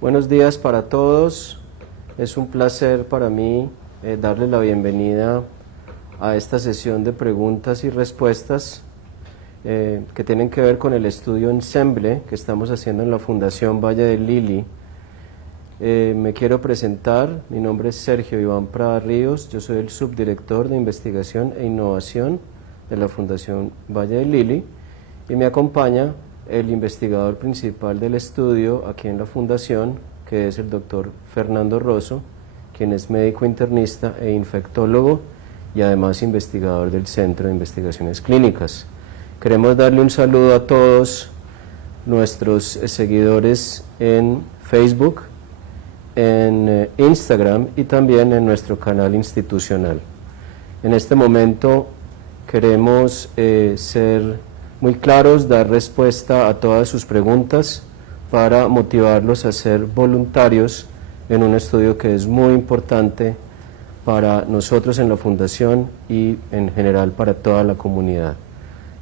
Buenos días para todos. Es un placer para mí darles la bienvenida a esta sesión de preguntas y respuestas que tienen que ver con el estudio Ensemble que estamos haciendo en la Fundación Valle del Lili. Me quiero presentar, mi nombre es Sergio Iván Prada Ríos, yo soy el subdirector de Investigación e Innovación de la Fundación Valle del Lili y me acompaña el investigador principal del estudio aquí en la Fundación, que es el doctor Fernando Rosso, quien es médico internista e infectólogo y además investigador del Centro de Investigaciones Clínicas. Queremos darle un saludo a todos nuestros seguidores en Facebook, en Instagram y también en nuestro canal institucional. En este momento queremos ser muy claros, dar respuesta a todas sus preguntas para motivarlos a ser voluntarios en un estudio que es muy importante para nosotros en la Fundación y en general para toda la comunidad.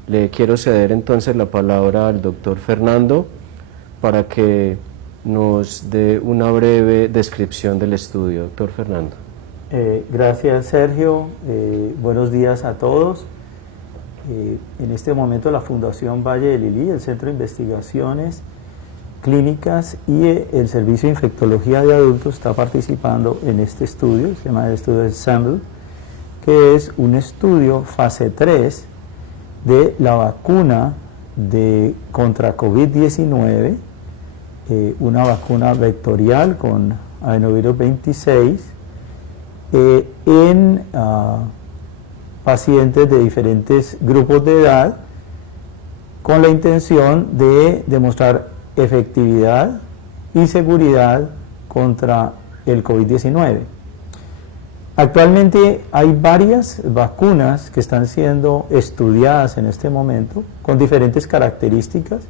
Le quiero ceder entonces la palabra al doctor Fernando para que nos dé una breve descripción del estudio. Doctor Fernando. Gracias, Sergio. Buenos días a todos. En este momento la Fundación Valle del Lili, el Centro de Investigaciones Clínicas y el Servicio de Infectología de Adultos está participando en este estudio, se llama el estudio Ensemble, que es un estudio fase 3 de la vacuna contra COVID-19, una vacuna vectorial con adenovirus 26 en pacientes de diferentes grupos de edad con la intención de demostrar efectividad y seguridad contra el COVID-19. Actualmente hay varias vacunas que están siendo estudiadas en este momento con diferentes características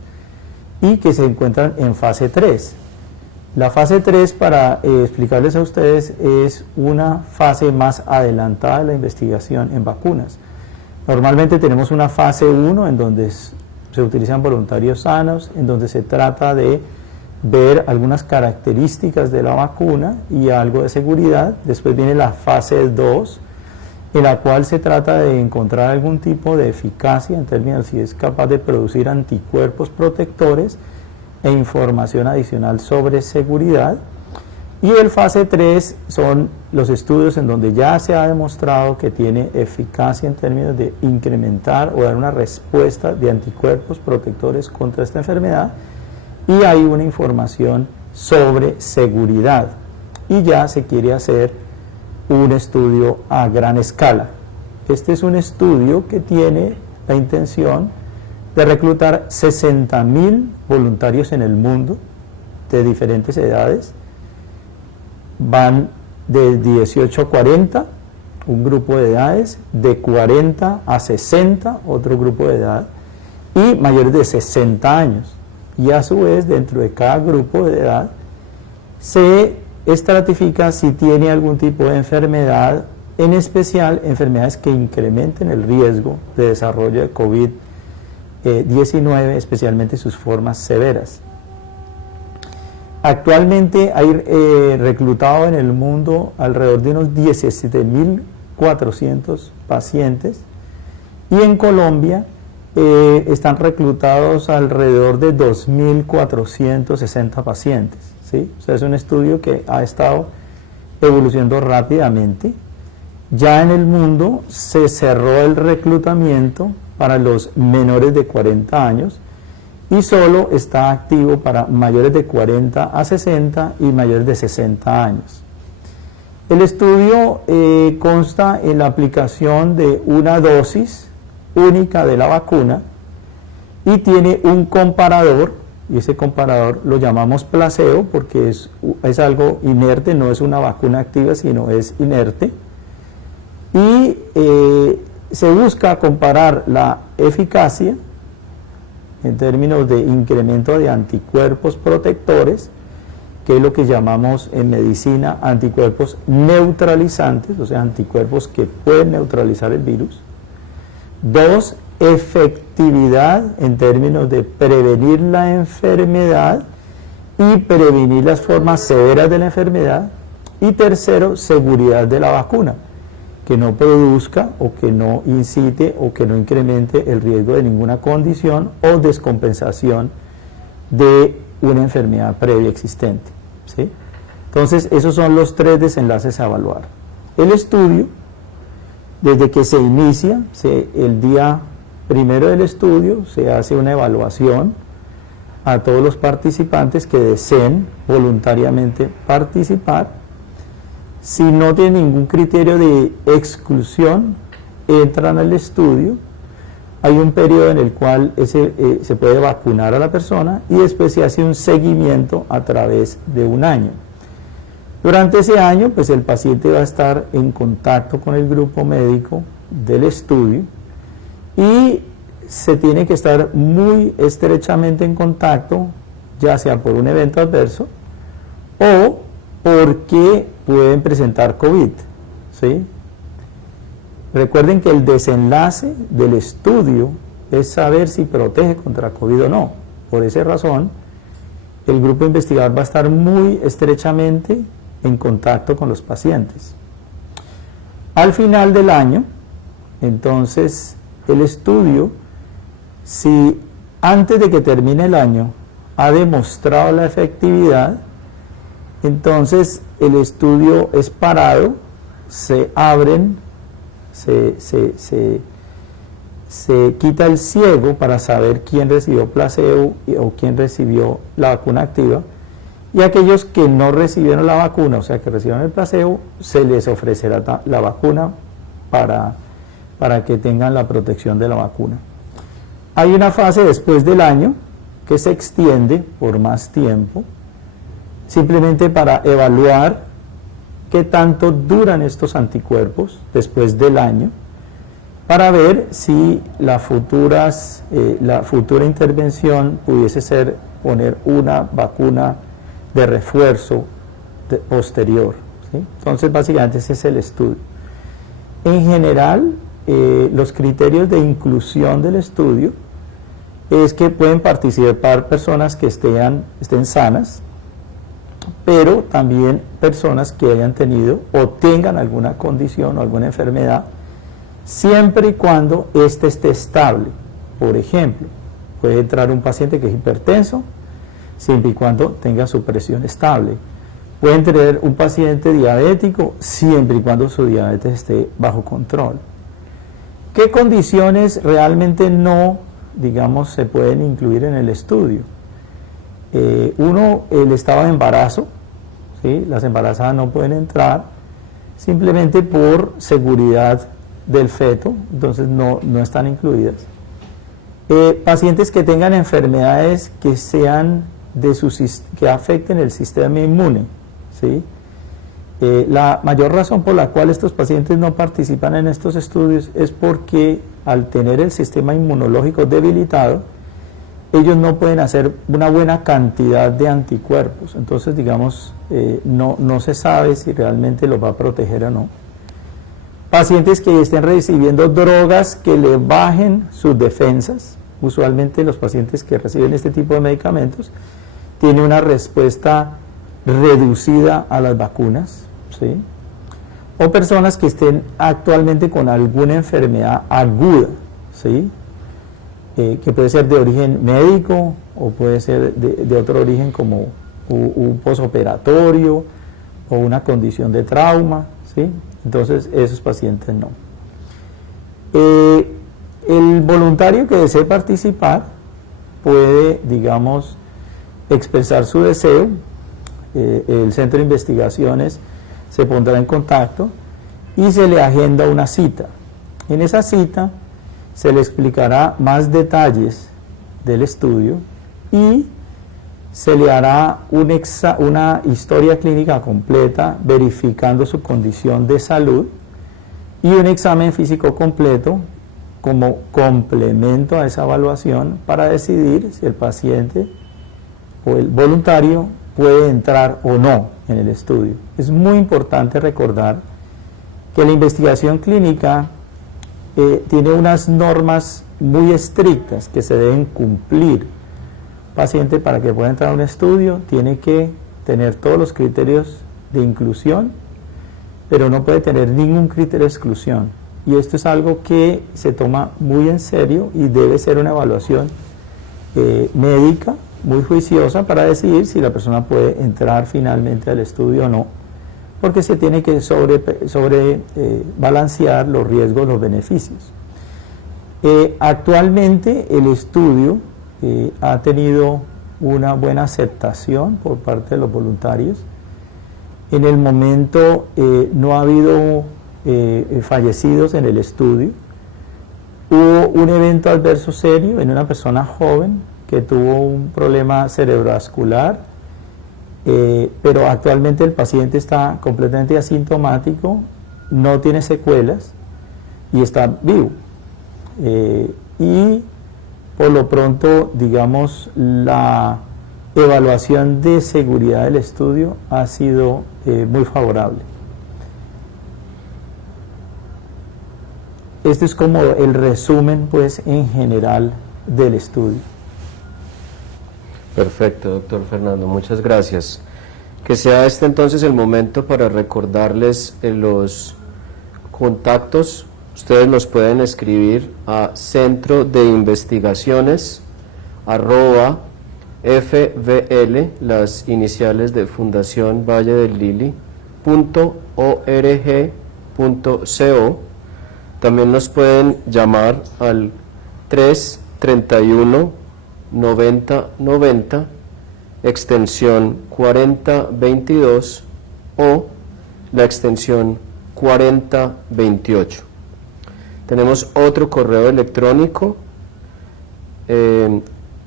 y que se encuentran en fase 3. La fase 3, para explicarles a ustedes, es una fase más adelantada de la investigación en vacunas. Normalmente tenemos una fase 1 en donde se utilizan voluntarios sanos, en donde se trata de ver algunas características de la vacuna y algo de seguridad. Después viene la fase 2, en la cual se trata de encontrar algún tipo de eficacia en términos de si es capaz de producir anticuerpos protectores e información adicional sobre seguridad. Y el fase 3 son los estudios en donde ya se ha demostrado que tiene eficacia en términos de incrementar o dar una respuesta de anticuerpos protectores contra esta enfermedad y hay una información sobre seguridad y ya se quiere hacer un estudio a gran escala. Este es un estudio que tiene la intención de reclutar 60.000 voluntarios en el mundo de diferentes edades. Van de 18 a 40, un grupo de edades, de 40 a 60, otro grupo de edad, y mayores de 60 años. Y a su vez, dentro de cada grupo de edad, se estratifica si tiene algún tipo de enfermedad, en especial enfermedades que incrementen el riesgo de desarrollo de COVID-19, especialmente sus formas severas. Actualmente hay reclutado en el mundo alrededor de unos 17.400 pacientes y en Colombia están reclutados alrededor de 2.460 pacientes, ¿sí? O sea, es un estudio que ha estado evolucionando rápidamente. Ya en el mundo se cerró el reclutamiento para los menores de 40 años y solo está activo para mayores de 40 a 60 y mayores de 60 años. El estudio consta en la aplicación de una dosis única de la vacuna y tiene un comparador, y ese comparador lo llamamos placebo porque es algo inerte, no es una vacuna activa sino es inerte, y se busca comparar la eficacia en términos de incremento de anticuerpos protectores, que es lo que llamamos en medicina anticuerpos neutralizantes, o sea, anticuerpos que pueden neutralizar el virus. 2, efectividad en términos de prevenir la enfermedad y prevenir las formas severas de la enfermedad. Y tercero, seguridad de la vacuna, que no produzca o que no incite o que no incremente el riesgo de ninguna condición o descompensación de una enfermedad previa existente, ¿sí? Entonces, esos son los 3 desenlaces a evaluar. El estudio, desde que se inicia, el día primero del estudio, se hace una evaluación a todos los participantes que deseen voluntariamente participar. Si no tienen ningún criterio de exclusión, entran al estudio. Hay un periodo en el cual se puede vacunar a la persona y después se hace un seguimiento a través de un año. Durante ese año, pues el paciente va a estar en contacto con el grupo médico del estudio y se tiene que estar muy estrechamente en contacto, ya sea por un evento adverso o porque pueden presentar COVID, ¿sí? Recuerden que el desenlace del estudio es saber si protege contra COVID o no. Por esa razón, el grupo investigador va a estar muy estrechamente en contacto con los pacientes. Al final del año, entonces, el estudio, si antes de que termine el año ha demostrado la efectividad, entonces el estudio es parado, se abren, se quita el ciego para saber quién recibió placebo o quién recibió la vacuna activa, y aquellos que no recibieron la vacuna, o sea que recibieron el placebo, se les ofrecerá la vacuna para que tengan la protección de la vacuna. Hay una fase después del año que se extiende por más tiempo, simplemente para evaluar qué tanto duran estos anticuerpos después del año, para ver si la futura intervención pudiese ser poner una vacuna de refuerzo posterior, ¿sí? Entonces, básicamente ese es el estudio. En general, los criterios de inclusión del estudio es que pueden participar personas que estén sanas, pero también personas que hayan tenido o tengan alguna condición o alguna enfermedad, siempre y cuando éste esté estable. Por ejemplo, puede entrar un paciente que es hipertenso, siempre y cuando tenga su presión estable. Pueden tener un paciente diabético, siempre y cuando su diabetes esté bajo control. ¿Qué condiciones realmente no, digamos, se pueden incluir en el estudio? Uno, el estado de embarazo, ¿sí? Las embarazadas no pueden entrar simplemente por seguridad del feto, entonces no están incluidas. Pacientes que tengan enfermedades que sean que afecten el sistema inmune, ¿sí? La mayor razón por la cual estos pacientes no participan en estos estudios es porque al tener el sistema inmunológico debilitado, ellos no pueden hacer una buena cantidad de anticuerpos, entonces digamos no se sabe si realmente los va a proteger o no. Pacientes que estén recibiendo drogas que le bajen sus defensas, usualmente los pacientes que reciben este tipo de medicamentos tienen una respuesta reducida a las vacunas, ¿sí? O personas que estén actualmente con alguna enfermedad aguda, ¿sí? Que puede ser de origen médico o puede ser de otro origen como un posoperatorio o una condición de trauma, ¿sí? Entonces esos pacientes no. El voluntario que desee participar puede, digamos, expresar su deseo. El centro de investigaciones se pondrá en contacto y se le agenda una cita. En esa cita se le explicará más detalles del estudio y se le hará una historia clínica completa verificando su condición de salud y un examen físico completo como complemento a esa evaluación para decidir si el paciente o el voluntario puede entrar o no en el estudio. Es muy importante recordar que la investigación clínica tiene unas normas muy estrictas que se deben cumplir, paciente, para que pueda entrar a un estudio, tiene que tener todos los criterios de inclusión, pero no puede tener ningún criterio de exclusión. Y esto es algo que se toma muy en serio y debe ser una evaluación médica muy juiciosa para decidir si la persona puede entrar finalmente al estudio o no, porque se tiene que balancear los riesgos, los beneficios. Actualmente el estudio ha tenido una buena aceptación por parte de los voluntarios. En el momento no ha habido fallecidos en el estudio. Hubo un evento adverso serio en una persona joven que tuvo un problema cerebrovascular, pero actualmente el paciente está completamente asintomático, no tiene secuelas y está vivo. Y por lo pronto, digamos, la evaluación de seguridad del estudio ha sido muy favorable. Este es como el resumen, pues, en general del estudio. Perfecto, doctor Fernando, muchas gracias. Que sea este entonces el momento para recordarles los contactos. Ustedes nos pueden escribir a centrodeinvestigaciones@fvl, las iniciales de Fundación Valle del Lili.org.co. También nos pueden llamar al 331-9090, extensión 4022 o la extensión 4028. Tenemos otro correo electrónico,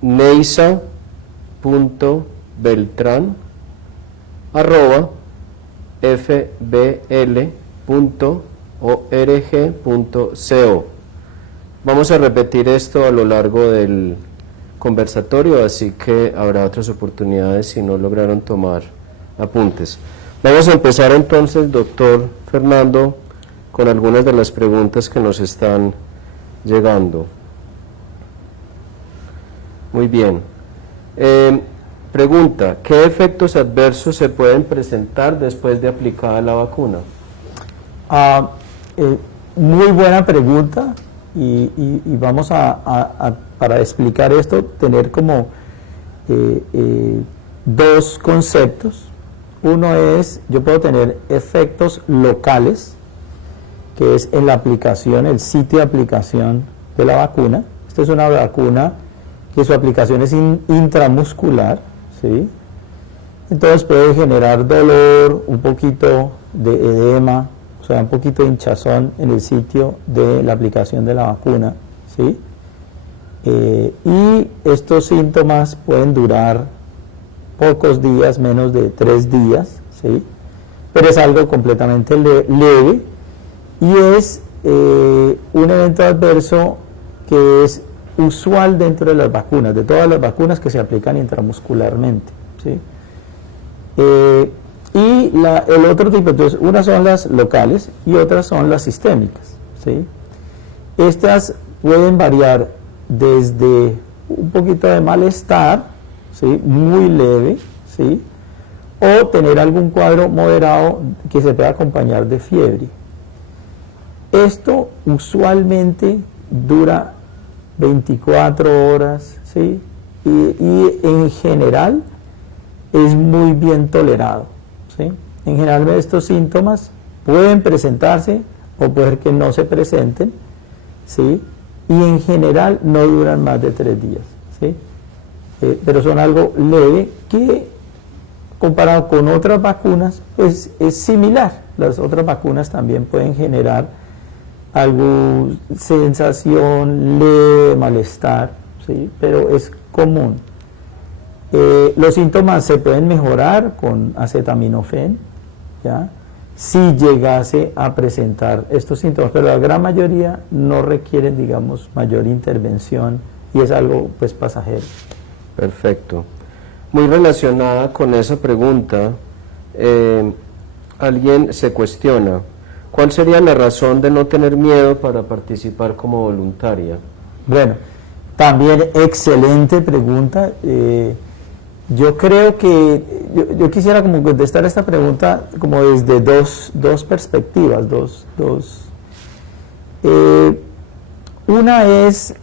neisa.beltran@fbl.org.co. Vamos a repetir esto a lo largo del conversatorio, así que habrá otras oportunidades si no lograron tomar apuntes. Vamos a empezar entonces, doctor Fernando, con algunas de las preguntas que nos están llegando. Muy bien. Pregunta, ¿qué efectos adversos se pueden presentar después de aplicada la vacuna? Muy buena pregunta y vamos para explicar esto, tener como dos conceptos. Uno es, yo puedo tener efectos locales, que es en la aplicación, el sitio de aplicación de la vacuna. Esta es una vacuna que su aplicación es intramuscular, ¿sí? Entonces puede generar dolor, un poquito de edema, o sea, un poquito de hinchazón en el sitio de la aplicación de la vacuna, ¿sí? Y estos síntomas pueden durar pocos días, menos de 3 días, ¿sí? Pero es algo completamente leve y es un evento adverso que es usual dentro de las vacunas, de todas las vacunas que se aplican intramuscularmente, ¿sí? Y el otro tipo, entonces, unas son las locales y otras son las sistémicas, ¿sí? Estas pueden variar desde un poquito de malestar, ¿sí?, muy leve, ¿sí?, o tener algún cuadro moderado que se pueda acompañar de fiebre. Esto usualmente dura 24 horas, ¿sí?, y en general es muy bien tolerado, ¿sí? En general estos síntomas pueden presentarse o puede que no se presenten, ¿sí?, y en general no duran más de 3 días, ¿sí? Pero son algo leve que comparado con otras vacunas pues es similar. Las otras vacunas también pueden generar alguna sensación leve de malestar, ¿sí?, pero es común. Los síntomas se pueden mejorar con acetaminofén, ¿ya?, si llegase a presentar estos síntomas, pero la gran mayoría no requieren, digamos, mayor intervención y es algo pues pasajero. Perfecto. Muy relacionada con esa pregunta, alguien se cuestiona, ¿cuál sería la razón de no tener miedo para participar como voluntaria? Bueno, También excelente pregunta. Yo creo que yo quisiera como contestar esta pregunta como desde dos perspectivas, una es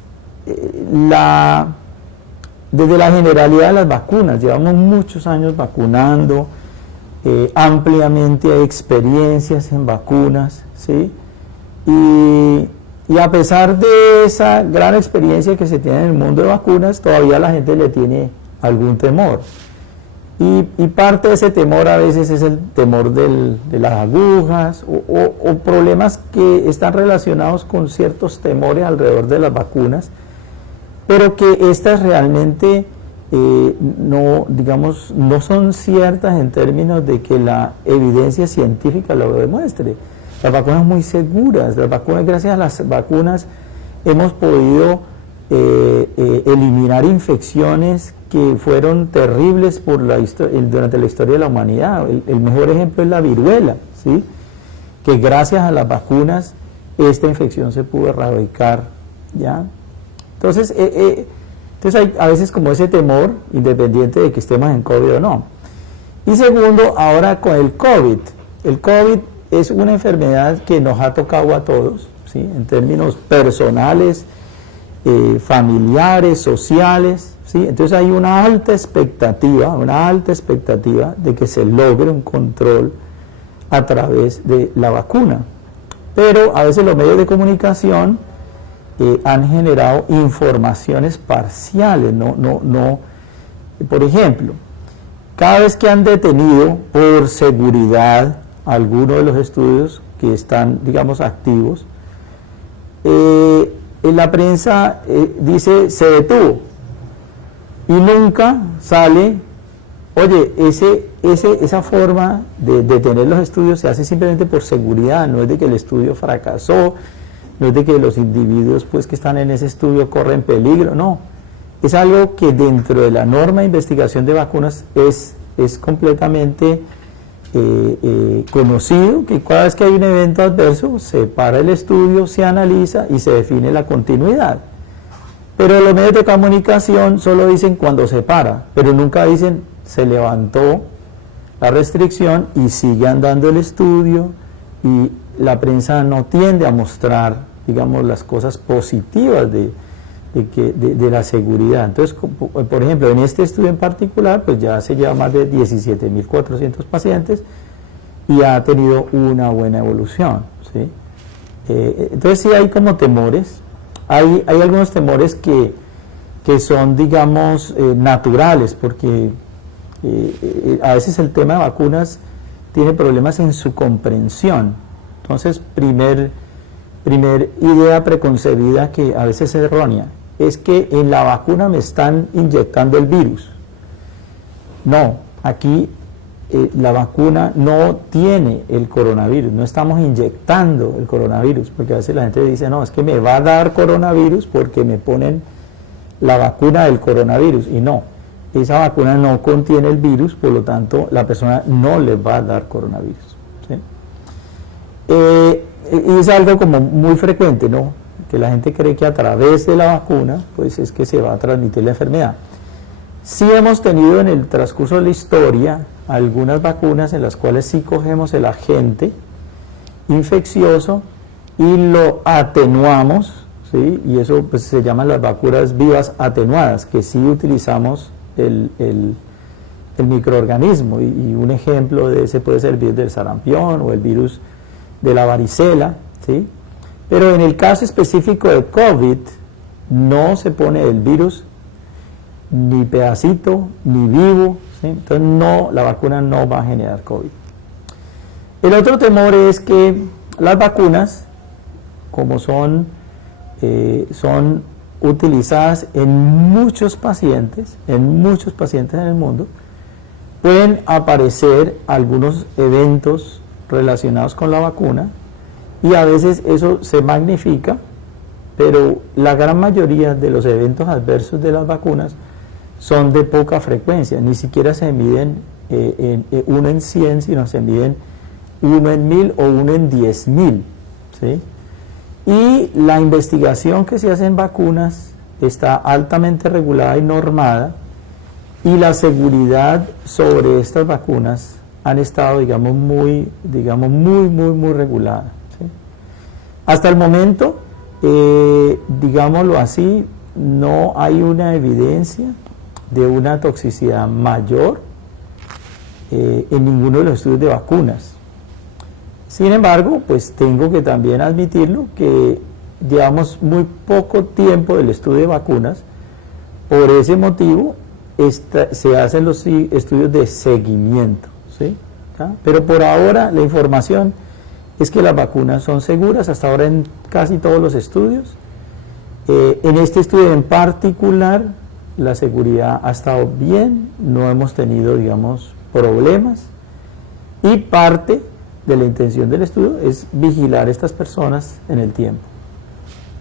desde la generalidad de las vacunas. Llevamos muchos años vacunando, ampliamente hay experiencias en vacunas, ¿sí? Y a pesar de esa gran experiencia que se tiene en el mundo de vacunas, todavía la gente le tiene algún temor. Y parte de ese temor a veces es el temor de las agujas o problemas que están relacionados con ciertos temores alrededor de las vacunas, pero que estas realmente no son ciertas en términos de que la evidencia científica lo demuestre. Las vacunas muy seguras, gracias a las vacunas hemos podido eliminar infecciones que fueron terribles durante la historia de la humanidad. El mejor ejemplo es la viruela, ¿sí? Que gracias a las vacunas esta infección se pudo erradicar, ¿ya? Entonces hay a veces como ese temor, independiente de que estemos en COVID o no. Y segundo, ahora con el COVID. El COVID es una enfermedad que nos ha tocado a todos, ¿sí? En términos personales, familiares, sociales, ¿sí? Entonces hay una alta expectativa de que se logre un control a través de la vacuna. Pero a veces los medios de comunicación han generado informaciones parciales, no. Por ejemplo, cada vez que han detenido por seguridad algunos de los estudios que están, digamos, activos, en la prensa dice se detuvo y nunca sale, oye, esa forma de detener los estudios se hace simplemente por seguridad, no es de que el estudio fracasó, no es de que los individuos pues que están en ese estudio corren peligro, no, es algo que dentro de la norma de investigación de vacunas es completamente conocido, que cada vez que hay un evento adverso se para el estudio, se analiza y se define la continuidad. Pero los medios de comunicación solo dicen cuando se para, pero nunca dicen se levantó la restricción y sigue andando el estudio, y la prensa no tiende a mostrar, digamos, las cosas positivas de la seguridad. Entonces, por ejemplo, en este estudio en particular, pues ya se lleva más de 17.400 pacientes y ha tenido una buena evolución, ¿sí? Entonces sí hay como temores, hay algunos temores que son, digamos, naturales, porque a veces el tema de vacunas tiene problemas en su comprensión. Entonces, primer idea preconcebida que a veces es errónea, es que en la vacuna me están inyectando el virus. No, aquí la vacuna no tiene el coronavirus, no estamos inyectando el coronavirus, porque a veces la gente dice, no, es que me va a dar coronavirus porque me ponen la vacuna del coronavirus, y no, esa vacuna no contiene el virus, por lo tanto la persona no le va a dar coronavirus, ¿sí? Y es algo como muy frecuente, ¿no? Que la gente cree que a través de la vacuna pues es que se va a transmitir la enfermedad. Sí hemos tenido en el transcurso de la historia algunas vacunas en las cuales sí cogemos el agente infeccioso y lo atenuamos, ¿sí? Y eso pues se llaman las vacunas vivas atenuadas, que sí utilizamos el microorganismo, y un ejemplo de ese puede ser el virus del sarampión o el virus de la varicela, ¿sí? Pero en el caso específico de COVID no se pone el virus ni pedacito, ni vivo, ¿sí? Entonces no, la vacuna no va a generar COVID. El otro temor es que las vacunas, como son utilizadas en muchos pacientes en el mundo, pueden aparecer algunos eventos relacionados con la vacuna, y a veces eso se magnifica, pero la gran mayoría de los eventos adversos de las vacunas son de poca frecuencia, ni siquiera se miden uno en 100, sino se miden 1 en 1000 o 1 en 10.000, ¿sí? Y la investigación que se hace en vacunas está altamente regulada y normada, y la seguridad sobre estas vacunas han estado, digamos, muy regulada, ¿sí? Hasta el momento, digámoslo así, no hay una evidencia de una toxicidad mayor en ninguno de los estudios de vacunas. Sin embargo, pues tengo que también admitirlo que llevamos muy poco tiempo del estudio de vacunas. Por ese motivo se hacen los estudios de seguimiento, ¿sí? ¿Ah? Pero por ahora la información es que las vacunas son seguras hasta ahora en casi todos los estudios. En este estudio en particular la seguridad ha estado bien, no hemos tenido, digamos, problemas, y parte de la intención del estudio es vigilar a estas personas en el tiempo.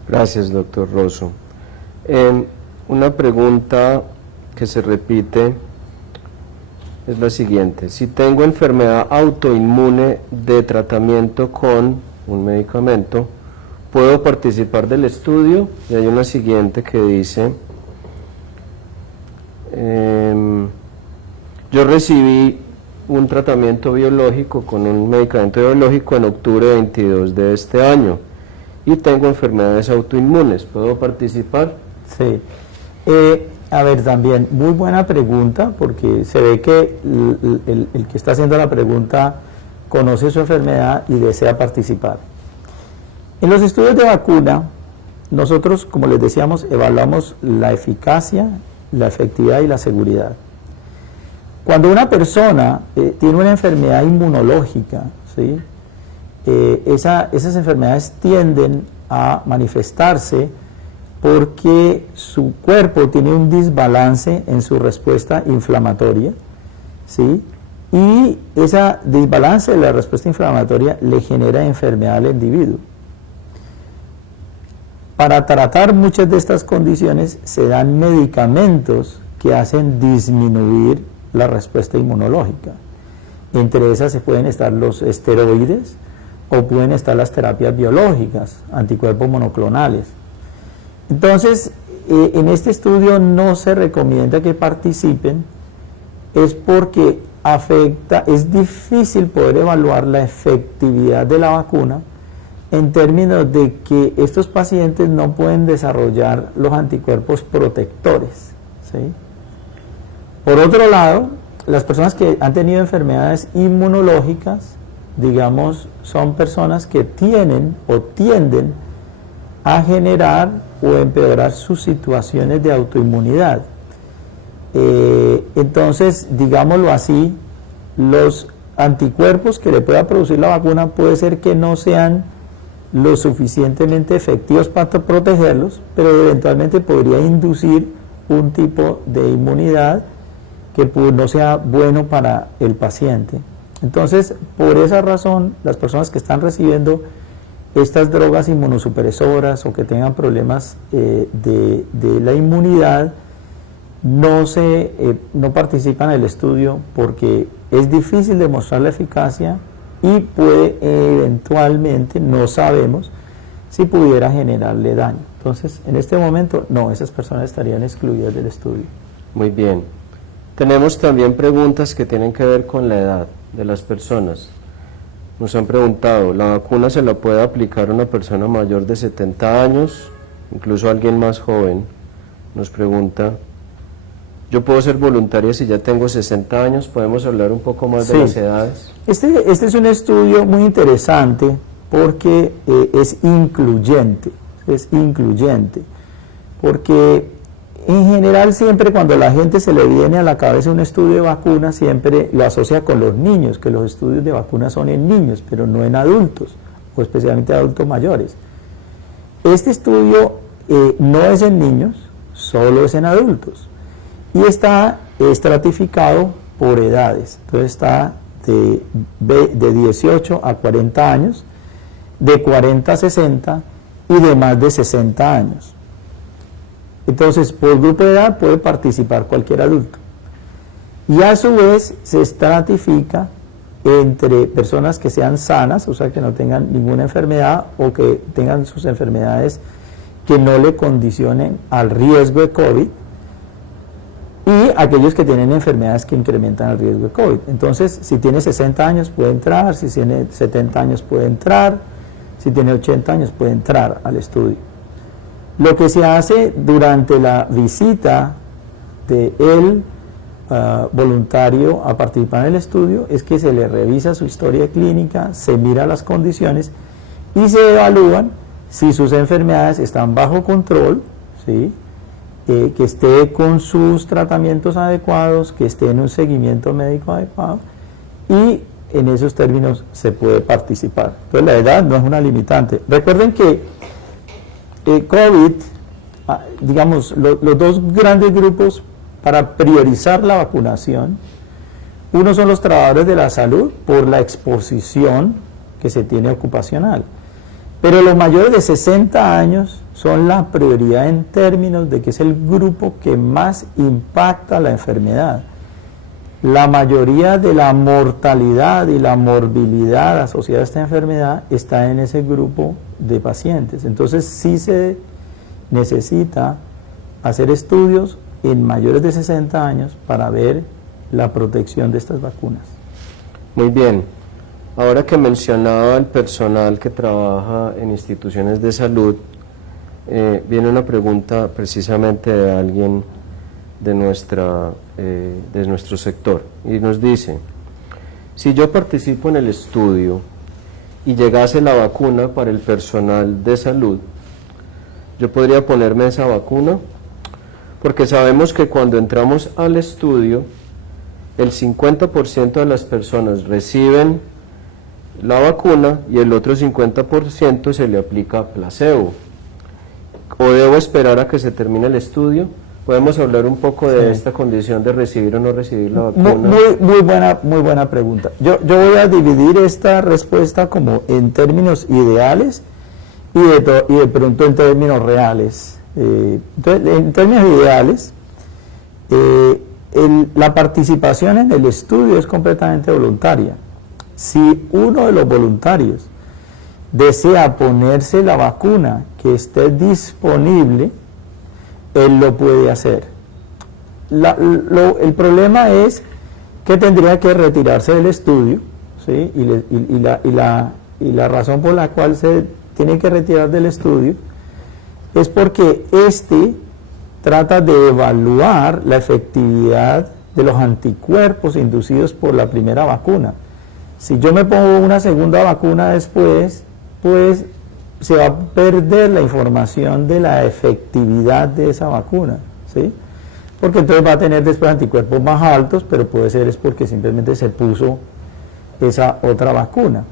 Gracias, doctor Rosso. Una pregunta que se repite es la siguiente: si tengo enfermedad autoinmune de tratamiento con un medicamento, ¿puedo participar del estudio? Y hay una siguiente que dice: yo recibí un tratamiento biológico con un medicamento biológico en octubre 22 de este año y tengo enfermedades autoinmunes, ¿puedo participar? Sí. A ver, también, muy buena pregunta, porque se ve que el que está haciendo la pregunta conoce su enfermedad y desea participar. En los estudios de vacuna, nosotros, como les decíamos, evaluamos la eficacia, la efectividad y la seguridad. Cuando una persona tiene una enfermedad inmunológica, ¿sí? Esas enfermedades tienden a manifestarse porque su cuerpo tiene un desbalance en su respuesta inflamatoria, ¿sí? Y ese desbalance de la respuesta inflamatoria le genera enfermedad al individuo. Para tratar muchas de estas condiciones se dan medicamentos que hacen disminuir la respuesta inmunológica. Entre esas se pueden estar los esteroides o pueden estar las terapias biológicas, anticuerpos monoclonales. Entonces, en este estudio no se recomienda que participen, es porque es difícil poder evaluar la efectividad de la vacuna en términos de que estos pacientes no pueden desarrollar los anticuerpos protectores, ¿sí? Por otro lado, las personas que han tenido enfermedades inmunológicas, digamos, son personas que tienen o tienden a generar o empeorar sus situaciones de autoinmunidad. Entonces, digámoslo así, los anticuerpos que le pueda producir la vacuna puede ser que no sean lo suficientemente efectivos para protegerlos, pero eventualmente podría inducir un tipo de inmunidad que no sea bueno para el paciente. Entonces, por esa razón, las personas que están recibiendo estas drogas inmunosupresoras o que tengan problemas de la inmunidad no participan en el estudio porque es difícil demostrar la eficacia y puede eventualmente, no sabemos si pudiera generarle daño. Entonces, en este momento, no, esas personas estarían excluidas del estudio. Muy bien. Tenemos también preguntas que tienen que ver con la edad de las personas. Nos han preguntado, ¿la vacuna se la puede aplicar a una persona mayor de 70 años? Incluso alguien más joven nos pregunta, ¿yo puedo ser voluntaria si ya tengo 60 años? ¿Podemos hablar un poco más de las edades? Este es un estudio muy interesante porque es incluyente, porque en general siempre cuando la gente se le viene a la cabeza un estudio de vacuna, siempre lo asocia con los niños, que los estudios de vacuna son en niños, pero no en adultos, o especialmente adultos mayores. Este estudio no es en niños, solo es en adultos, y está estratificado por edades. Entonces está de 18 a 40 años, de 40 a 60 y de más de 60 años. Entonces, por grupo de edad puede participar cualquier adulto. Y a su vez se estratifica entre personas que sean sanas, o sea, que no tengan ninguna enfermedad o que tengan sus enfermedades que no le condicionen al riesgo de COVID, y aquellos que tienen enfermedades que incrementan el riesgo de COVID. Entonces, si tiene 60 años puede entrar, si tiene 70 años puede entrar, si tiene 80 años puede entrar al estudio. Lo que se hace durante la visita del voluntario a participar en el estudio es que se le revisa su historia clínica, se mira las condiciones y se evalúan si sus enfermedades están bajo control, ¿sí?, que esté con sus tratamientos adecuados, que esté en un seguimiento médico adecuado, y en esos términos se puede participar. Entonces la edad no es una limitante. Recuerden que COVID, digamos, los dos grandes grupos para priorizar la vacunación, uno son los trabajadores de la salud por la exposición que se tiene ocupacional, pero los mayores de 60 años son la prioridad en términos de que es el grupo que más impacta la enfermedad. La mayoría de la mortalidad y la morbilidad asociada a esta enfermedad está en ese grupo de pacientes. Entonces sí se necesita hacer estudios en mayores de 60 años para ver la protección de estas vacunas. Muy bien. Ahora que mencionaba el personal que trabaja en instituciones de salud, viene una pregunta precisamente de alguien de nuestro sector y nos dice: si yo participo en el estudio y llegase la vacuna para el personal de salud, ¿yo podría ponerme esa vacuna? Porque sabemos que cuando entramos al estudio, el 50% de las personas reciben la vacuna y el otro 50% se le aplica placebo. ¿O debo esperar a que se termine el estudio? ¿Podemos hablar un poco de esta condición de recibir o no recibir la vacuna? Muy buena pregunta. Yo voy a dividir esta respuesta como en términos ideales y de pronto en términos reales. Entonces, en términos ideales, la participación en el estudio es completamente voluntaria. Si uno de los voluntarios desea ponerse la vacuna que esté disponible, él lo puede hacer. El problema es que tendría que retirarse del estudio, ¿sí? y la razón por la cual se tiene que retirar del estudio es porque trata de evaluar la efectividad de los anticuerpos inducidos por la primera vacuna. Si yo me pongo una segunda vacuna después, pues se va a perder la información de la efectividad de esa vacuna, ¿sí? Porque entonces va a tener después anticuerpos más altos, pero puede ser es porque simplemente se puso esa otra vacuna.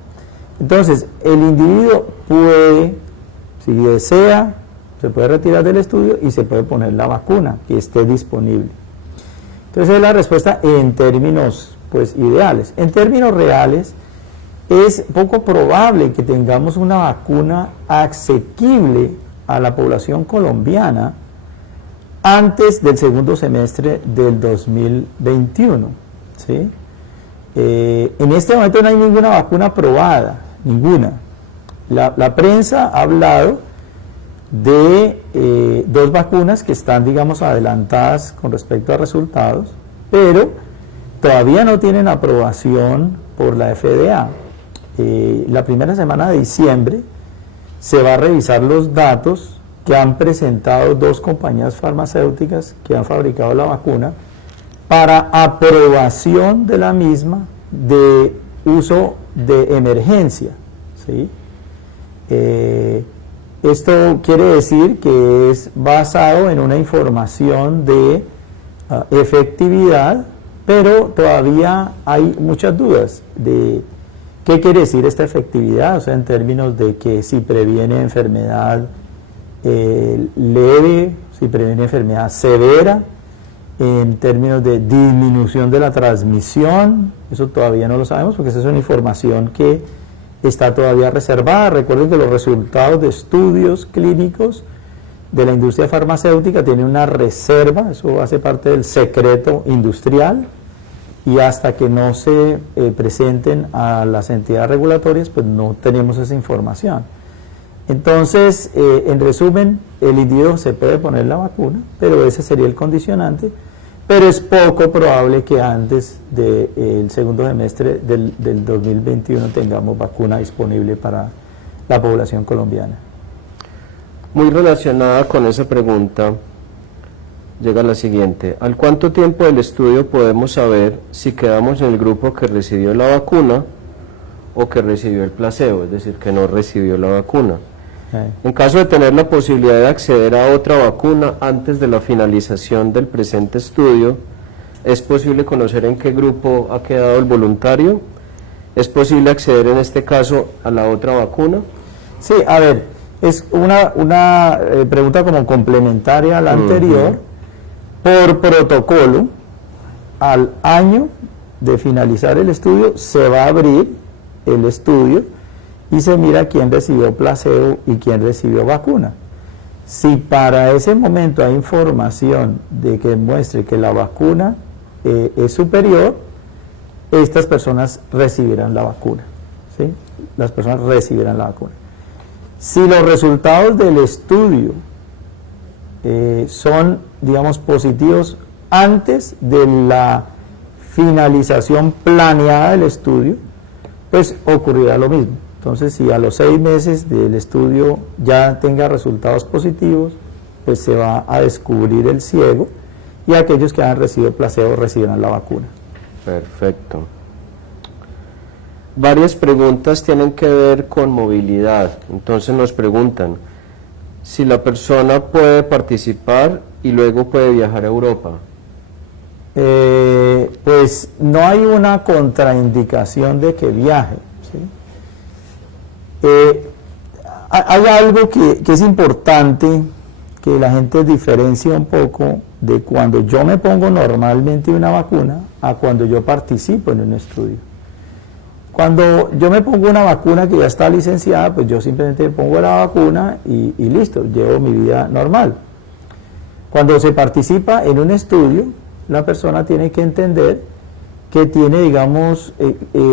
Entonces, el individuo puede, si desea, se puede retirar del estudio y se puede poner la vacuna que esté disponible. Entonces, es la respuesta en términos, pues, ideales. En términos reales, es poco probable que tengamos una vacuna asequible a la población colombiana antes del segundo semestre del 2021, ¿sí? En este momento no hay ninguna vacuna aprobada, ninguna. La prensa ha hablado de dos vacunas que están, digamos, adelantadas con respecto a resultados, pero todavía no tienen aprobación por la FDA. La primera semana de diciembre se va a revisar los datos que han presentado dos compañías farmacéuticas que han fabricado la vacuna para aprobación de la misma de uso de emergencia, ¿sí? Esto quiere decir que es basado en una información de efectividad, pero todavía hay muchas dudas de qué quiere decir esta efectividad, o sea, en términos de que si previene enfermedad leve, si previene enfermedad severa, en términos de disminución de la transmisión, eso todavía no lo sabemos porque esa es una información que está todavía reservada. Recuerden que los resultados de estudios clínicos de la industria farmacéutica tienen una reserva, eso hace parte del secreto industrial, y hasta que no se presenten a las entidades regulatorias, pues no tenemos esa información. Entonces, en resumen, el individuo se puede poner la vacuna, pero ese sería el condicionante, pero es poco probable que antes del segundo semestre del 2021 tengamos vacuna disponible para la población colombiana. Muy relacionada con esa pregunta, llega la siguiente. ¿Al cuánto tiempo del estudio podemos saber si quedamos en el grupo que recibió la vacuna o que recibió el placebo, es decir, que no recibió la vacuna? En caso de tener la posibilidad de acceder a otra vacuna antes de la finalización del presente estudio, ¿es posible conocer en qué grupo ha quedado el voluntario? ¿Es posible acceder en este caso a la otra vacuna? Sí, a ver, es una pregunta como complementaria a la anterior. Por protocolo, al año de finalizar el estudio, se va a abrir el estudio y se mira quién recibió placebo y quién recibió vacuna. Si para ese momento hay información de que muestre que la vacuna es superior, estas personas recibirán la vacuna, ¿sí? Las personas recibirán la vacuna. Si los resultados del estudio son, digamos, positivos antes de la finalización planeada del estudio, pues ocurrirá lo mismo. Entonces, si a los 6 meses del estudio ya tenga resultados positivos, pues se va a descubrir el ciego y aquellos que han recibido placebo recibirán la vacuna. Perfecto. Varias preguntas tienen que ver con movilidad. Entonces nos preguntan si la persona puede participar y luego puede viajar a Europa. Pues no hay una contraindicación de que viaje, ¿sí? Hay algo que es importante que la gente diferencia un poco de cuando yo me pongo normalmente una vacuna a cuando yo participo en un estudio. Cuando yo me pongo una vacuna que ya está licenciada, pues yo simplemente pongo la vacuna y listo, llevo mi vida normal. Cuando se participa en un estudio, la persona tiene que entender que tiene, digamos,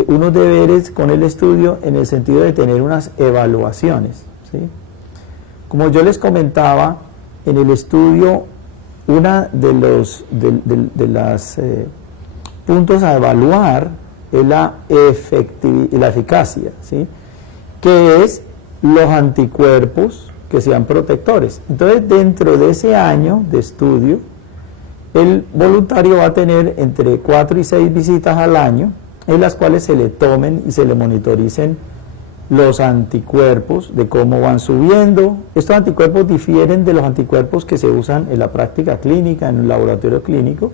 unos deberes con el estudio en el sentido de tener unas evaluaciones, ¿sí? Como yo les comentaba, en el estudio, una de los puntos a evaluar es la eficacia, ¿sí? Que es los anticuerpos que sean protectores. Entonces, dentro de ese año de estudio, el voluntario va a tener entre 4 y 6 visitas al año, en las cuales se le tomen y se le monitoricen los anticuerpos, de cómo van subiendo. Estos anticuerpos difieren de los anticuerpos que se usan en la práctica clínica, en un laboratorio clínico,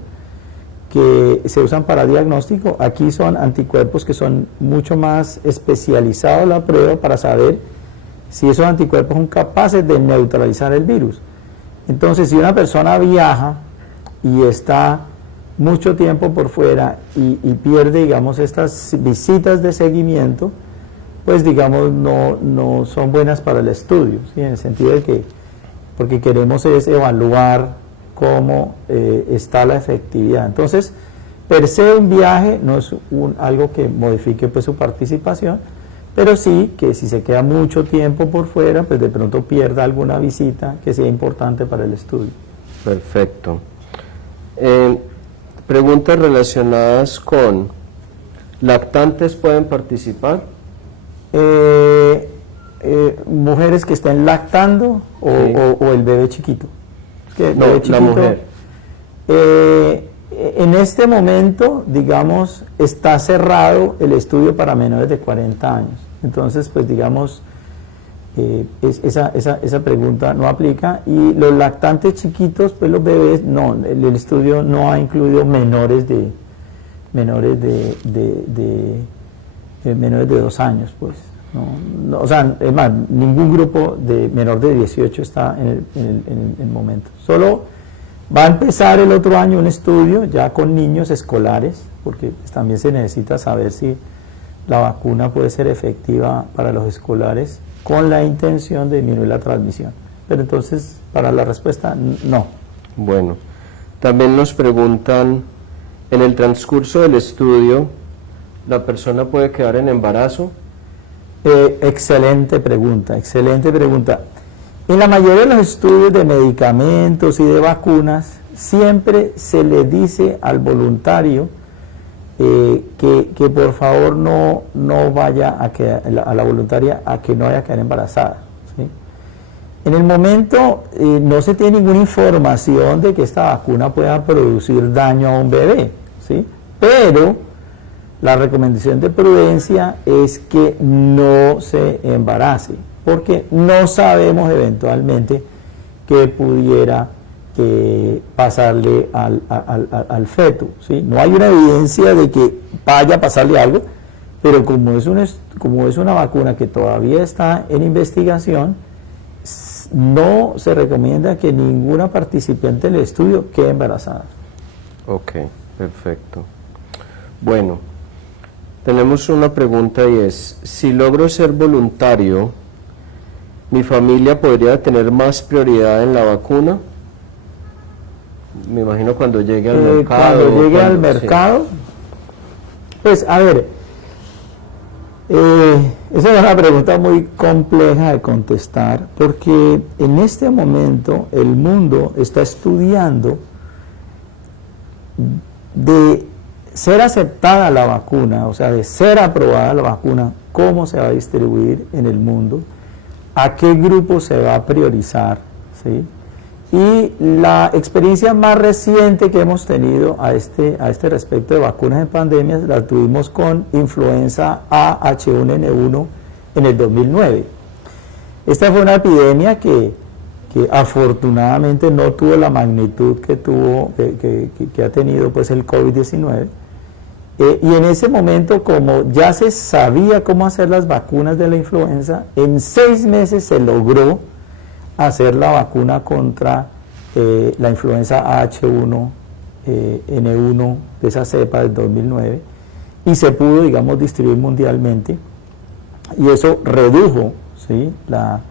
que se usan para diagnóstico. Aquí son anticuerpos que son mucho más especializados la prueba para saber si esos anticuerpos son capaces de neutralizar el virus. Entonces, si una persona viaja y está mucho tiempo por fuera y pierde, digamos, estas visitas de seguimiento, pues, digamos, no son buenas para el estudio, ¿sí? En el sentido de que, porque queremos es evaluar cómo está la efectividad. Entonces, per se un viaje no es algo que modifique, pues, su participación, pero sí que si se queda mucho tiempo por fuera, pues de pronto pierda alguna visita que sea importante para el estudio. Perfecto. Preguntas relacionadas con ¿lactantes pueden participar? Mujeres que estén lactando o, Sí. o el bebé chiquito. Que el No, bebé la mujer. En este momento, digamos, está cerrado el estudio para menores de 40 años. Entonces, pues digamos, esa pregunta no aplica. Y los lactantes chiquitos, pues los bebés, no, el estudio no ha incluido menores de 2 años, pues. No, o sea, es más, ningún grupo de menor de 18 está en el momento. Solo va a empezar el otro año un estudio ya con niños escolares, porque pues, también se necesita saber si la vacuna puede ser efectiva para los escolares con la intención de disminuir la transmisión. Pero entonces, para la respuesta, no. Bueno, también nos preguntan, en el transcurso del estudio, ¿la persona puede quedar en embarazo? Excelente pregunta, excelente pregunta. En la mayoría de los estudios de medicamentos y de vacunas, siempre se le dice al voluntario que por favor no vaya a la voluntaria a que no vaya a quedar embarazada, ¿sí? En el momento no se tiene ninguna información de que esta vacuna pueda producir daño a un bebé, ¿sí? Pero la recomendación de prudencia es que no se embarace, porque no sabemos eventualmente qué pudiera pasarle al feto, ¿sí? No hay una evidencia de que vaya a pasarle algo, pero como es una vacuna que todavía está en investigación, no se recomienda que ninguna participante del estudio quede embarazada. Ok, perfecto. Bueno, tenemos una pregunta y es, si logro ser voluntario, ¿mi familia podría tener más prioridad en la vacuna? Me imagino cuando llegue al mercado. Cuando llegue al mercado, sí. Pues a ver, esa es una pregunta muy compleja de contestar, porque en este momento el mundo está estudiando de ser aceptada la vacuna, o sea, de ser aprobada la vacuna, cómo se va a distribuir en el mundo, a qué grupo se va a priorizar, ¿sí? Y la experiencia más reciente que hemos tenido a este respecto de vacunas en pandemias la tuvimos con influenza A H1N1 en el 2009. Esta fue una epidemia que afortunadamente no tuvo la magnitud que ha tenido pues el COVID-19. Y en ese momento, como ya se sabía cómo hacer las vacunas de la influenza, en 6 meses se logró hacer la vacuna contra la influenza H1N1 de esa cepa del 2009, y se pudo, digamos, distribuir mundialmente, y eso redujo, ¿sí?, la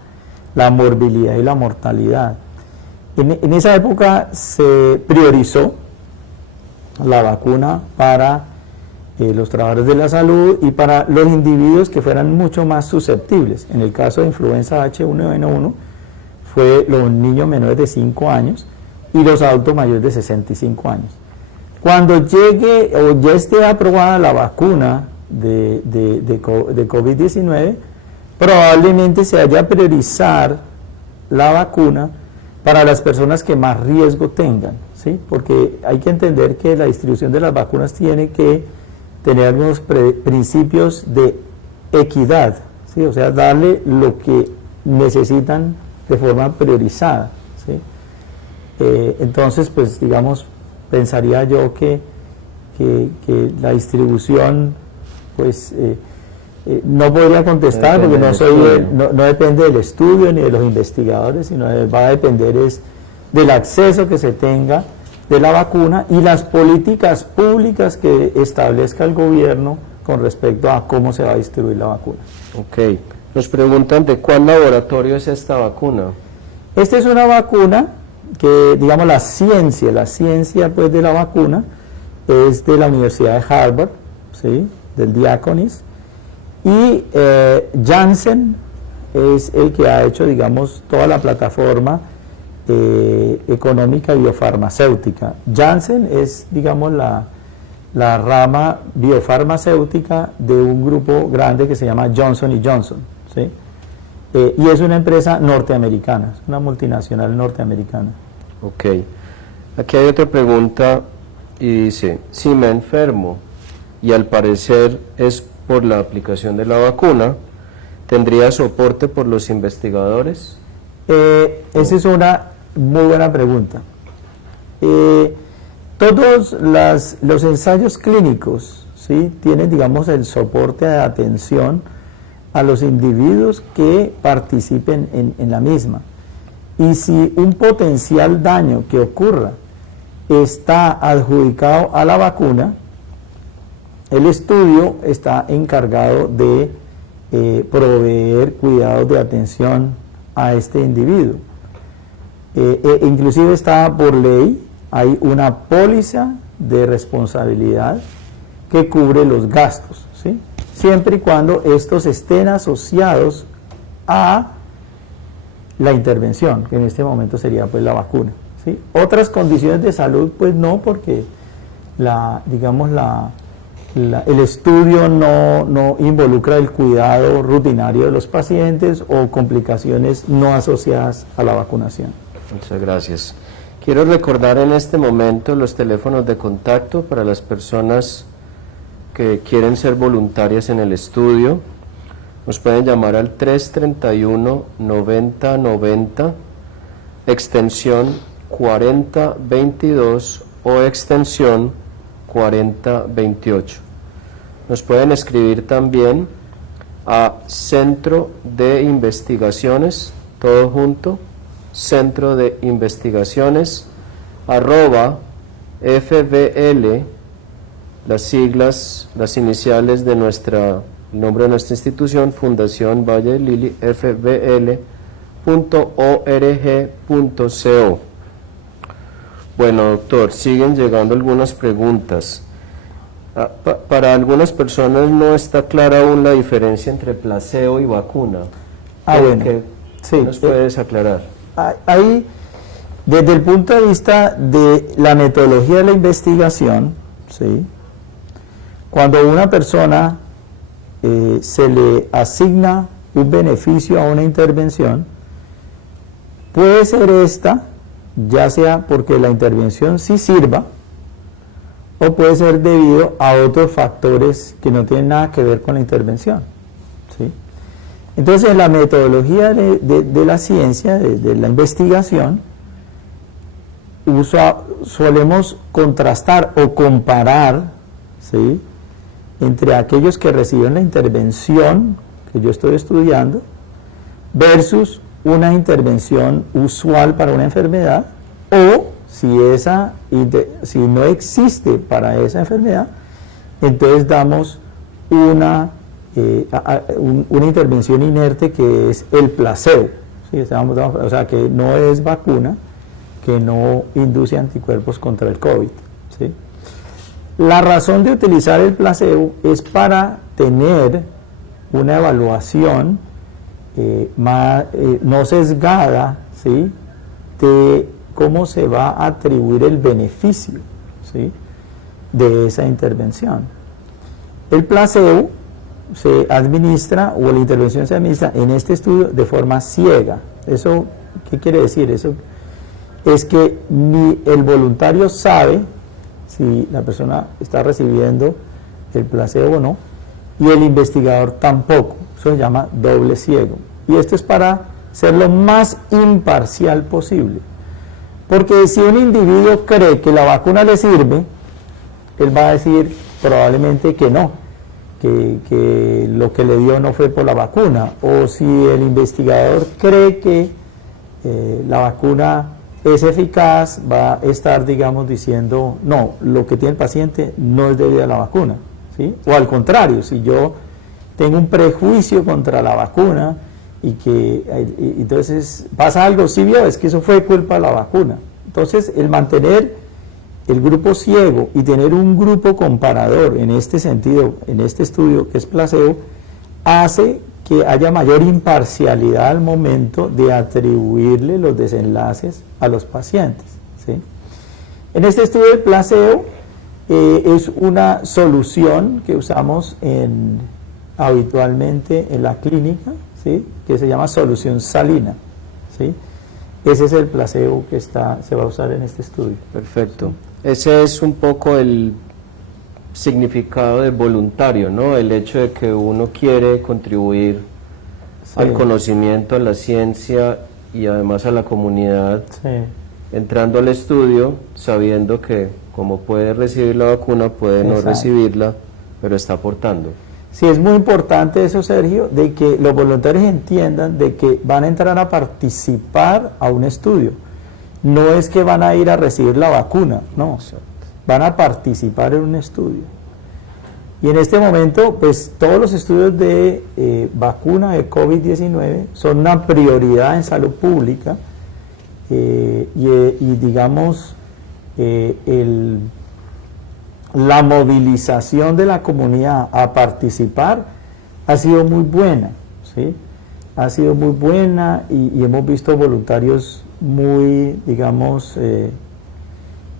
morbilidad y la mortalidad. En esa época se priorizó la vacuna para los trabajadores de la salud y para los individuos que fueran mucho más susceptibles. En el caso de influenza H1N1 fue los niños menores de 5 años y los adultos mayores de 65 años. Cuando llegue o ya esté aprobada la vacuna de COVID-19, probablemente se haya priorizar la vacuna para las personas que más riesgo tengan, ¿sí? Porque hay que entender que la distribución de las vacunas tiene que tener algunos principios de equidad, ¿sí? O sea, darle lo que necesitan de forma priorizada, ¿sí? Entonces, pues, digamos, pensaría yo que la distribución, pues, no podría contestar porque no depende del estudio ni de los investigadores, sino va a depender del acceso que se tenga de la vacuna y las políticas públicas que establezca el gobierno con respecto a cómo se va a distribuir la vacuna. Ok. Nos preguntan de cuál laboratorio es esta vacuna. Esta es una vacuna que, digamos, la ciencia pues de la vacuna es de la Universidad de Harvard, ¿sí?, del Diaconis, y Janssen es el que ha hecho, digamos, toda la plataforma económica y biofarmacéutica. Janssen es, digamos, la rama biofarmacéutica de un grupo grande que se llama Johnson & Johnson, ¿sí? Y es una empresa norteamericana, es una multinacional norteamericana. Ok. Aquí hay otra pregunta y dice, si me enfermo y al parecer es por la aplicación de la vacuna, ¿tendría soporte por los investigadores? Esa es una muy buena pregunta. Todos los ensayos clínicos, ¿sí?, tienen, digamos, el soporte de atención a los individuos que participen en la misma. Y si un potencial daño que ocurra está adjudicado a la vacuna, el estudio está encargado de proveer cuidados de atención a este individuo. Inclusive está por ley, hay una póliza de responsabilidad que cubre los gastos, ¿sí? siempre y cuando estos estén asociados a la intervención, que en este momento sería pues la vacuna, ¿sí? Otras condiciones de salud pues no, porque el estudio no involucra el cuidado rutinario de los pacientes o complicaciones no asociadas a la vacunación. Muchas gracias. Quiero recordar en este momento los teléfonos de contacto para las personas que quieren ser voluntarias en el estudio. Nos pueden llamar al 331-9090, extensión 4022 o extensión 4028. Nos pueden escribir también a Centro de Investigaciones, todo junto, Centro de Investigaciones, @FBL, las siglas, las iniciales de el nombre de nuestra institución, Fundación Valle de Lili, fbl.org.co. Bueno, doctor, siguen llegando algunas preguntas. Para algunas personas no está clara aún la diferencia entre placebo y vacuna. Bueno, ¿Qué nos puedes aclarar? Ahí, desde el punto de vista de la metodología de la investigación, ¿sí? Cuando una persona se le asigna un beneficio a una intervención, puede ser esta, ya sea porque la intervención sí sirva, o puede ser debido a otros factores que no tienen nada que ver con la intervención, ¿sí? Entonces, la metodología de la ciencia, de la investigación, solemos contrastar o comparar, ¿sí?, entre aquellos que reciben la intervención que yo estoy estudiando versus una intervención usual para una enfermedad, o si no existe para esa enfermedad, entonces damos una intervención inerte que es el placebo, ¿sí? O sea, que no es vacuna, que no induce anticuerpos contra el COVID, ¿sí? La razón de utilizar el placebo es para tener una evaluación no sesgada, ¿sí?, de cómo se va a atribuir el beneficio, ¿sí?, de esa intervención. El placebo se administra, o la intervención se administra en este estudio de forma ciega. ¿Eso qué quiere decir? Eso es que ni el voluntario sabe si la persona está recibiendo el placebo o no, y el investigador tampoco. Eso se llama doble ciego. Y esto es para ser lo más imparcial posible. Porque si un individuo cree que la vacuna le sirve, él va a decir probablemente que no, que lo que le dio no fue por la vacuna. O si el investigador cree que la vacuna es eficaz, va a estar, digamos, diciendo, no, lo que tiene el paciente no es debido a la vacuna, ¿sí? O al contrario, si yo tengo un prejuicio contra la vacuna y entonces pasa algo, sí vio, es que eso fue culpa de la vacuna. Entonces, el mantener el grupo ciego y tener un grupo comparador en este sentido, en este estudio que es placebo, hace que haya mayor imparcialidad al momento de atribuirle los desenlaces a los pacientes, ¿sí? En este estudio del placebo es una solución que usamos habitualmente en la clínica, ¿sí?, que se llama solución salina, ¿sí? Ese es el placebo que se va a usar en este estudio. Perfecto. Ese es un poco el significado de voluntario, ¿no? El hecho de que uno quiere contribuir al conocimiento, a la ciencia y además a la comunidad, entrando al estudio sabiendo que como puede recibir la vacuna, puede no recibirla, pero está aportando. Sí, es muy importante eso, Sergio, de que los voluntarios entiendan de que van a entrar a participar a un estudio. No es que van a ir a recibir la vacuna, no, van a participar en un estudio. Y en este momento, pues todos los estudios de vacuna de COVID-19 son una prioridad en salud pública y digamos, la movilización de la comunidad a participar ha sido muy buena, ¿sí? Ha sido muy buena y hemos visto voluntarios muy, digamos,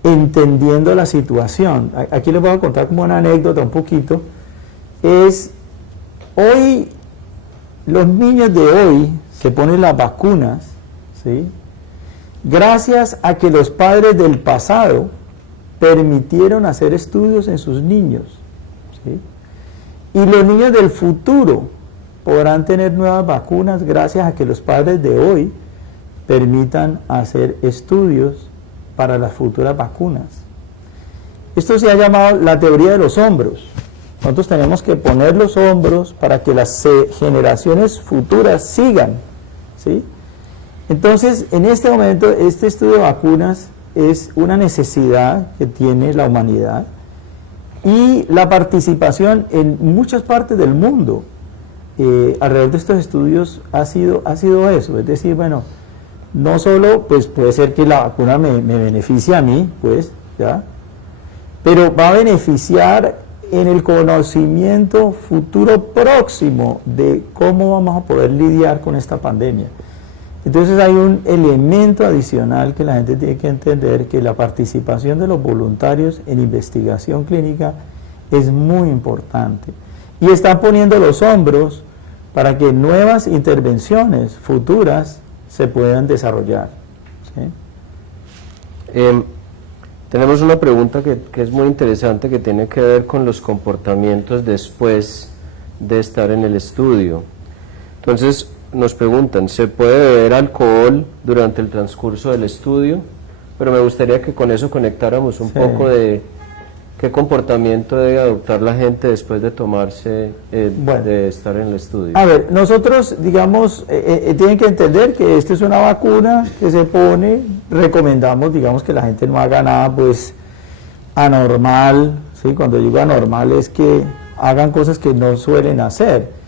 entendiendo la situación. Aquí les voy a contar como una anécdota un poquito. Hoy, los niños de hoy se ponen las vacunas, ¿sí? Gracias a que los padres del pasado permitieron hacer estudios en sus niños, ¿sí? Y los niños del futuro podrán tener nuevas vacunas gracias a que los padres de hoy permitan hacer estudios para las futuras vacunas. Esto se ha llamado la teoría de los hombros. Nosotros tenemos que poner los hombros para que las generaciones futuras sigan, ¿sí? Entonces, en este momento, este estudio de vacunas es una necesidad que tiene la humanidad y la participación en muchas partes del mundo alrededor de estos estudios ha sido eso, es decir, bueno, no solo pues puede ser que la vacuna me beneficie a mí, pues, ya, pero va a beneficiar en el conocimiento futuro próximo de cómo vamos a poder lidiar con esta pandemia. Entonces hay un elemento adicional que la gente tiene que entender, que la participación de los voluntarios en investigación clínica es muy importante. Y están poniendo los hombros para que nuevas intervenciones futuras se puedan desarrollar, ¿sí? Tenemos una pregunta que es muy interesante, que tiene que ver con los comportamientos después de estar en el estudio. Entonces, nos preguntan, ¿se puede beber alcohol durante el transcurso del estudio? Pero me gustaría que con eso conectáramos un poco de qué comportamiento debe adoptar la gente después de tomarse, de estar en el estudio. A ver, nosotros, digamos, tienen que entender que esta es una vacuna que se pone, recomendamos, digamos, que la gente no haga nada, pues, anormal, ¿sí? Cuando digo anormal es que hagan cosas que no suelen hacer.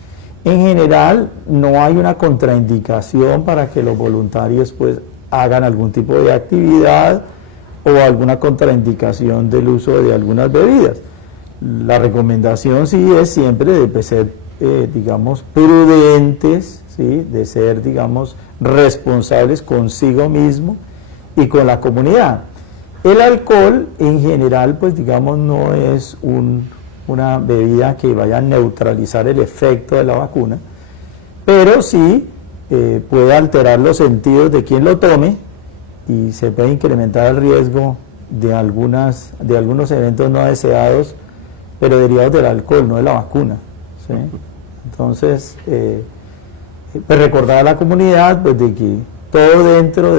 En general, no hay una contraindicación para que los voluntarios pues hagan algún tipo de actividad o alguna contraindicación del uso de algunas bebidas. La recomendación sí es siempre de ser, digamos, prudentes, ¿sí? De ser, digamos, responsables consigo mismo y con la comunidad. El alcohol, en general, pues, digamos, no es una bebida que vaya a neutralizar el efecto de la vacuna, pero sí puede alterar los sentidos de quien lo tome y se puede incrementar el riesgo de algunos eventos no deseados, pero derivados del alcohol, no de la vacuna, ¿sí? Entonces, pues recordar a la comunidad pues, de que todo dentro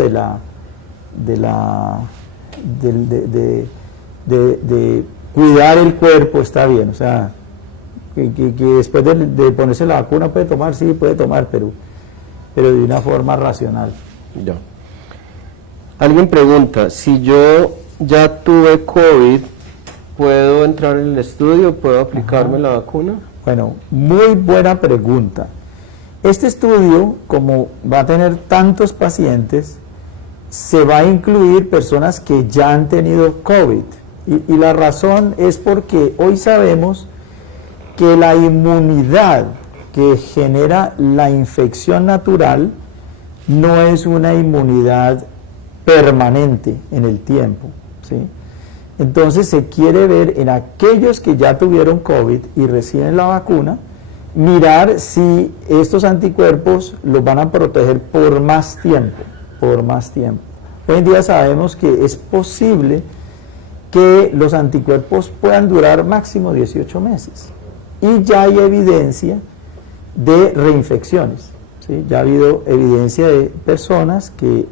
de cuidar el cuerpo está bien, o sea, que después de ponerse la vacuna puede tomar, sí, puede tomar, pero de una forma racional. Ya. Alguien pregunta, si yo ya tuve COVID, ¿puedo entrar en el estudio? ¿Puedo aplicarme la vacuna? Bueno, muy buena pregunta. Este estudio, como va a tener tantos pacientes, se va a incluir personas que ya han tenido COVID. Y la razón es porque hoy sabemos que la inmunidad que genera la infección natural no es una inmunidad permanente en el tiempo, ¿sí? Entonces se quiere ver en aquellos que ya tuvieron COVID y reciben la vacuna, mirar si estos anticuerpos los van a proteger por más tiempo, Hoy en día sabemos que es posible que los anticuerpos puedan durar máximo 18 meses. Y ya hay evidencia de reinfecciones, ¿sí? Ya ha habido evidencia de personas que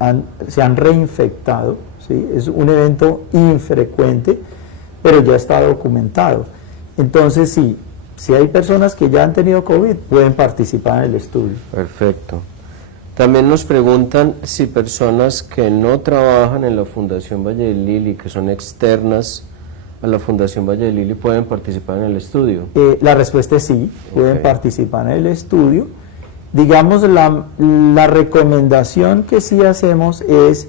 se han reinfectado, ¿sí? Es un evento infrecuente, pero ya está documentado. Entonces, sí, si hay personas que ya han tenido COVID, pueden participar en el estudio. Perfecto. También nos preguntan si personas que no trabajan en la Fundación Valle del Lili, que son externas a la Fundación Valle del Lili, pueden participar en el estudio. La respuesta es sí, pueden participar en el estudio. Digamos, la recomendación que sí hacemos es,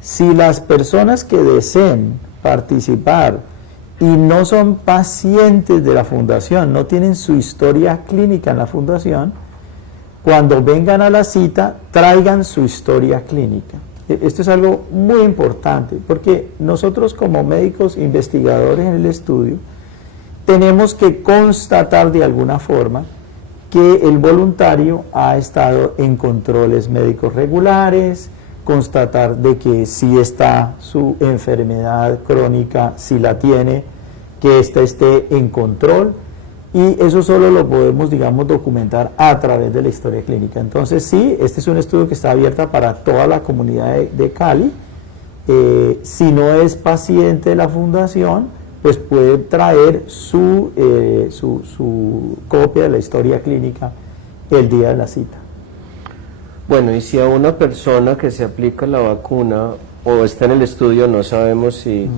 si las personas que deseen participar y no son pacientes de la fundación, no tienen su historia clínica en la fundación, cuando vengan a la cita traigan su historia clínica. Esto es algo muy importante, porque nosotros como médicos investigadores en el estudio tenemos que constatar de alguna forma que el voluntario ha estado en controles médicos regulares, constatar de que sí está su enfermedad crónica, si la tiene, que ésta esté en control, y eso solo lo podemos, digamos, documentar a través de la historia clínica. Entonces sí, este es un estudio que está abierto para toda la comunidad de Cali. Si no es paciente de la fundación, pues puede traer su copia de la historia clínica el día de la cita. Bueno, y si a una persona que se aplica la vacuna o está en el estudio, no sabemos si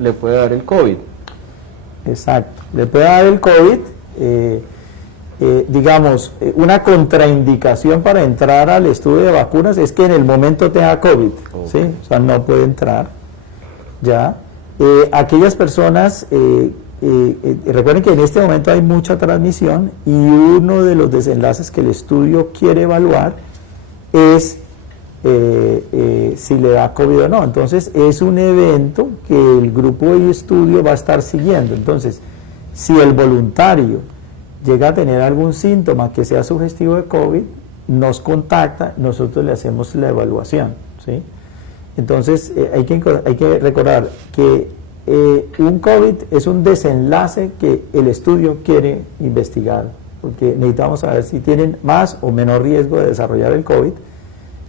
le puede dar el COVID. Exacto, le puede dar el COVID, digamos, una contraindicación para entrar al estudio de vacunas es que en el momento tenga COVID, ¿sí? O sea, no puede entrar, ¿ya? Aquellas personas, recuerden que en este momento hay mucha transmisión y uno de los desenlaces que el estudio quiere evaluar es si le da COVID o no. Entonces es un evento que el grupo de estudio va a estar siguiendo. Entonces, si el voluntario llega a tener algún síntoma que sea sugestivo de COVID, nos contacta, nosotros le hacemos la evaluación, ¿sí? Entonces hay que recordar que un COVID es un desenlace que el estudio quiere investigar, porque necesitamos saber si tienen más o menos riesgo de desarrollar el COVID.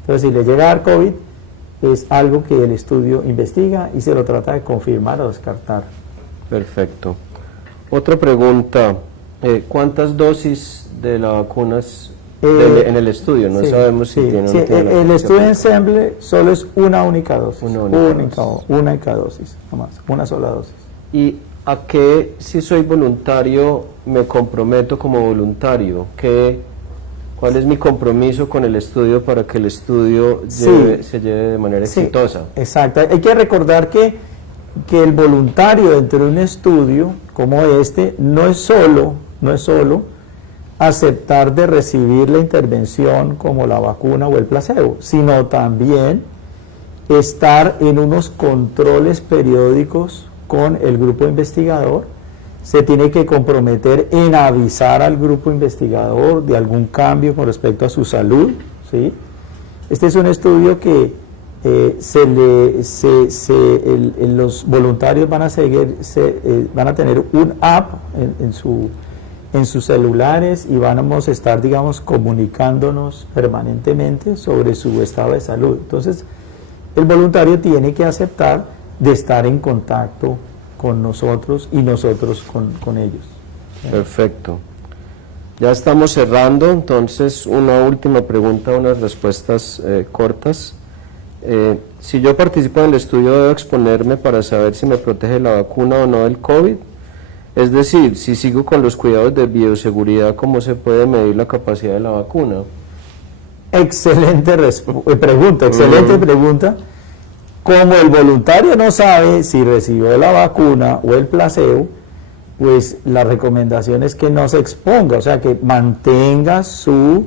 Entonces, si le llega a dar COVID, es algo que el estudio investiga y se lo trata de confirmar o descartar. Perfecto. Otra pregunta, ¿cuántas dosis de la vacunas en el estudio? No sabemos si tiene o no tiene el estudio Ensemble solo es una única dosis. Una única dosis, no más, una sola dosis. ¿Y a qué, si soy voluntario, me comprometo como voluntario? ¿Cuál es mi compromiso con el estudio para que el estudio se lleve de manera exitosa? Exacto. Hay que recordar que el voluntario dentro de un estudio como este no es solo aceptar de recibir la intervención como la vacuna o el placebo, sino también estar en unos controles periódicos con el grupo investigador. Se tiene que comprometer en avisar al grupo investigador de algún cambio con respecto a su salud, ¿sí? Este es un estudio que los voluntarios van a tener un app en sus celulares y vamos a estar, digamos, comunicándonos permanentemente sobre su estado de salud. Entonces, el voluntario tiene que aceptar de estar en contacto con nosotros y nosotros con ellos. Perfecto. Ya estamos cerrando, entonces una última pregunta, unas respuestas cortas. Si yo participo en el estudio, ¿debo exponerme para saber si me protege la vacuna o no del COVID? Es decir, si sigo con los cuidados de bioseguridad, ¿cómo se puede medir la capacidad de la vacuna? Excelente pregunta. Como el voluntario no sabe si recibió la vacuna o el placebo, pues la recomendación es que no se exponga, o sea, que mantenga su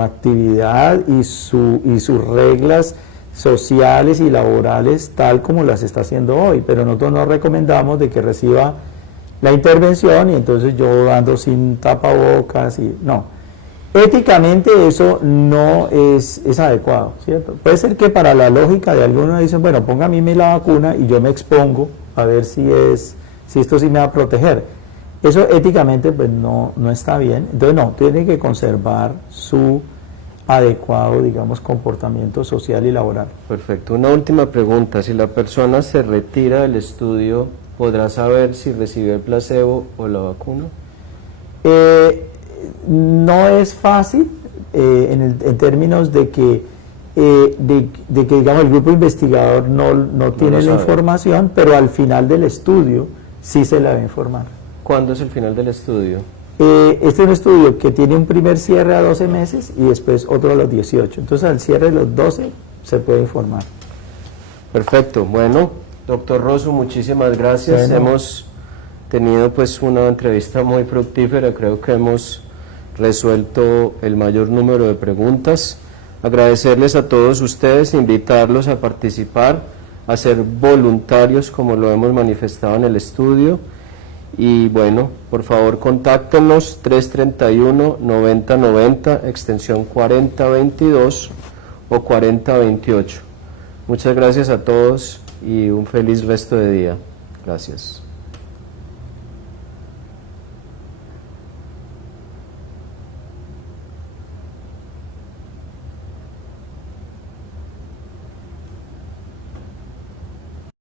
actividad y sus reglas sociales y laborales tal como las está haciendo hoy, pero nosotros no recomendamos de que reciba la intervención y entonces yo ando sin tapabocas y no. Éticamente eso no es adecuado, ¿cierto? Puede ser que para la lógica de algunos dicen, bueno, ponga a mí la vacuna y yo me expongo a ver si esto sí me va a proteger. Eso éticamente pues no está bien, entonces no, tiene que conservar su adecuado, digamos, comportamiento social y laboral. Perfecto. Una última pregunta, si la persona se retira del estudio, ¿podrá saber si recibió el placebo o la vacuna? No es fácil en términos de que digamos el grupo investigador no tiene la información, pero al final del estudio sí se la va a informar. ¿Cuándo es el final del estudio? Este es un estudio que tiene un primer cierre a 12 meses y después otro a los 18. Entonces al cierre de los 12 se puede informar. Perfecto. Bueno, Doctor Rosso, muchísimas gracias. Bueno. Hemos tenido pues una entrevista muy fructífera, creo que hemos resuelto el mayor número de preguntas. Agradecerles a todos ustedes, invitarlos a participar, a ser voluntarios como lo hemos manifestado en el estudio. Y bueno, por favor contáctenos 331-9090, extensión 4022 o 4028. Muchas gracias a todos y un feliz resto de día. Gracias.